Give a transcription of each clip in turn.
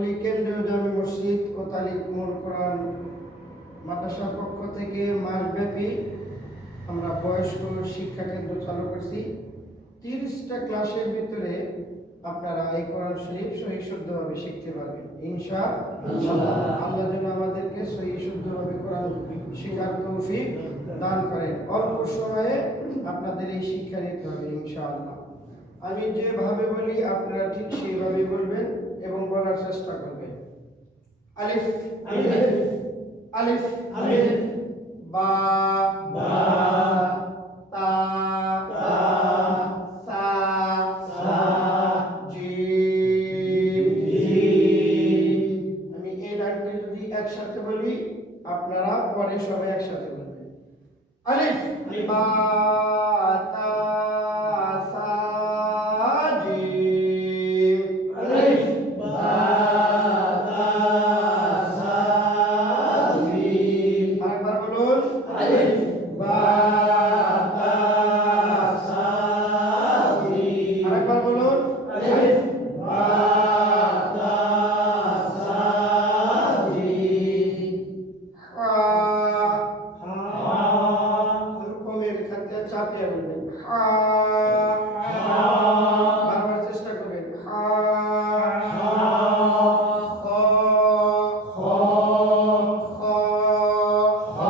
পল্লী কেন্দ্রীয় জামে মসজিদ ও তালিমুল কোরআন মাদ্রাসার পক্ষ থেকে মাসব্যাপী আমরা বয়স্ক শিক্ষা কেন্দ্র চালু করছি। 30টা ক্লাসের ভিতরে আপনারা এই কোরআন শরীফ সহি শুদ্ধভাবে শিখতে পারবেন ইনশাআল্লাহ। আল্লাহ যেন আমাদেরকে সহি শুদ্ধভাবে কোরআন শেখার তৌফিক দান করেন। অল্প সময়ে আপনাদের এই শিক্ষা নিতে হবে ইনশাআল্লাহ। আমি যেভাবে বলি আপনারা ঠিক সেইভাবে বলবেন এবং বলার চেষ্টা করবেন। আলিফ আলিফ আলিফ আলিফ, বা বা, তা তা, সা সা, জিম জিম। আমি এই লাইনটি যদি একসাথে বলি আপনারা পরে সবাই একসাথে বলবেন। আলিফ বা তা সা জিম। আলিফ বা তা সা জিম। আরেকবার বলুন। আলিফ বা তা সা জিম। আরেকবার বলুন। আলিফ বা তা সা জিম। হা হা, কমের খাতে চাপিয়ে বলবেন। হা হা, বারবার চেষ্টা করবেন। হা হা, খ খ খ খ,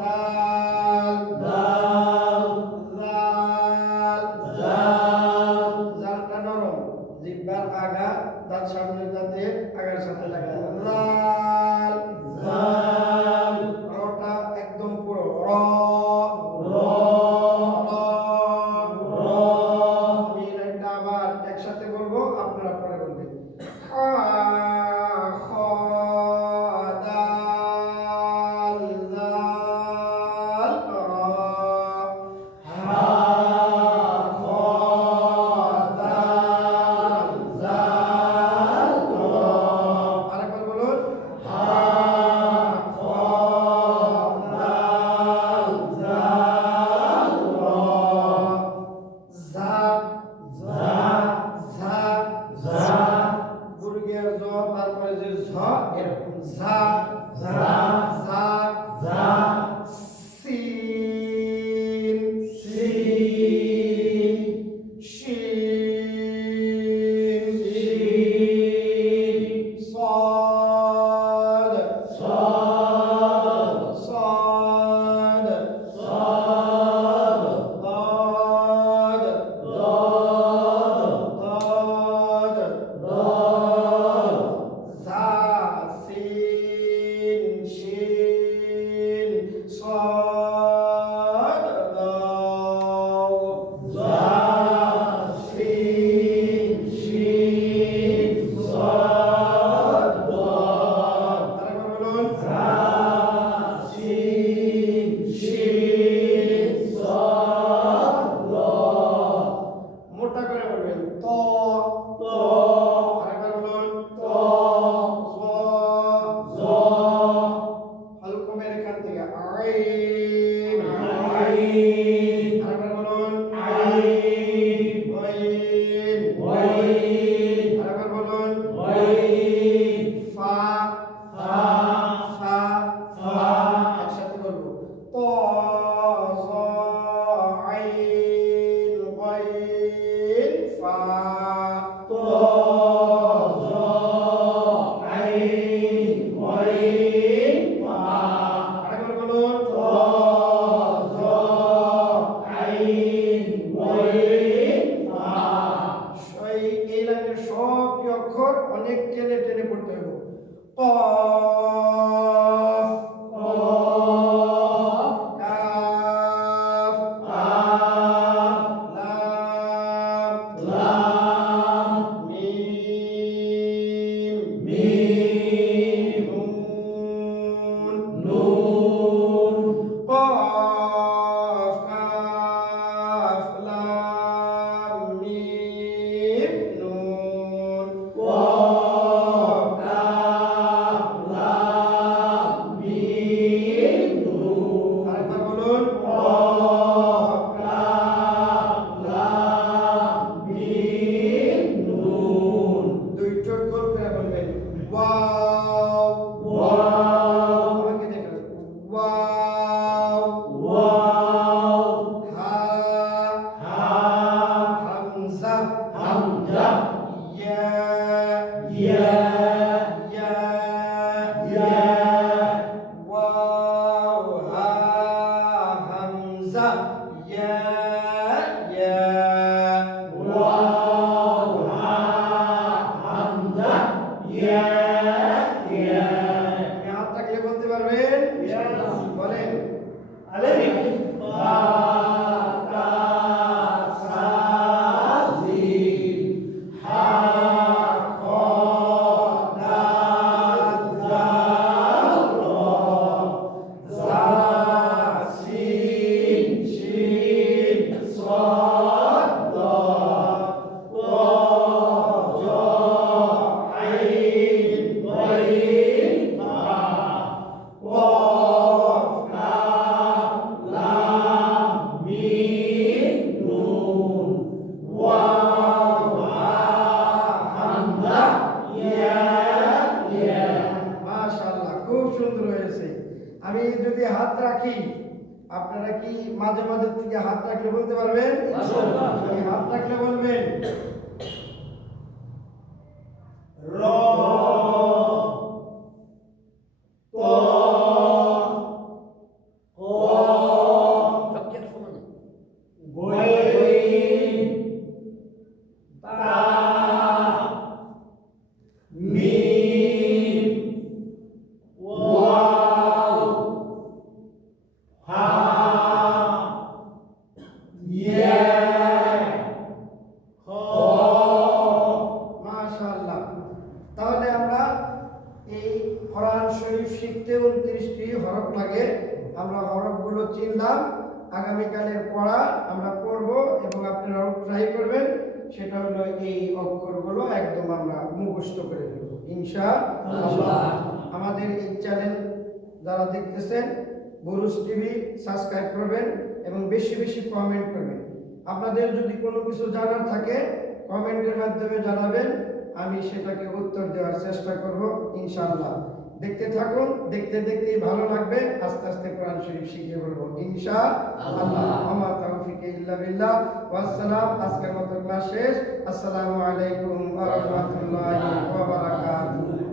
দাল দাল, জাল জাল, জালটা নরম, জিহ্বার আগা দাঁত সামনের দাঁতের আগার সাথে লাগা। জাল জাল, রটা একদম পুরো র র র, কি? আপনারা কি মাঝে মাঝে থেকে হাত রাখলে বলতে পারবেন? এই হাত রাখলে বলবেন র ত ক সবচেয়ে সমান গই তা মিম ওয়াও হা ইয়া খ মাশাআল্লাহ। তাহলে আমরা এই কোরআন শরীফ শিখতে 29টি হরফ লাগে। আমরা হরফগুলো চিনলাম। আগামীকালের পড়া আমরা পড়ব এবং আপনারাও ট্রাই করবেন। সেটা হলো এই অক্ষরগুলো একদম আমরা মুখস্থ করে ফেলব ইনশাআল্লাহ। আমাদের এই চ্যানেল যারা দেখতেছেন বুরুজ টিভি সাবস্ক্রাইব করবেন এবং বেশি বেশি কমেন্ট করবেন। আপনাদের যদি কোনো কিছু জানার থাকে কমেন্টের মাধ্যমে জানাবেন, আমি সেটাকে উত্তর দেওয়ার চেষ্টা করব ইনশাআল্লাহ। দেখতে থাকুন, দেখতে দেখতেই ভালো লাগবে, আস্তে আস্তে কোরআন শরীফ শিখে পড়ব ইনশাআল্লাহ। আমা তাওফিকে ইল্লা বিল্লাহ। ওয়াসসালাম। আজকের মতো ক্লাস শেষ। আসসালামু আলাইকুম ওয়া রাহমাতুল্লাহি ওয়া বারাকাতুহু।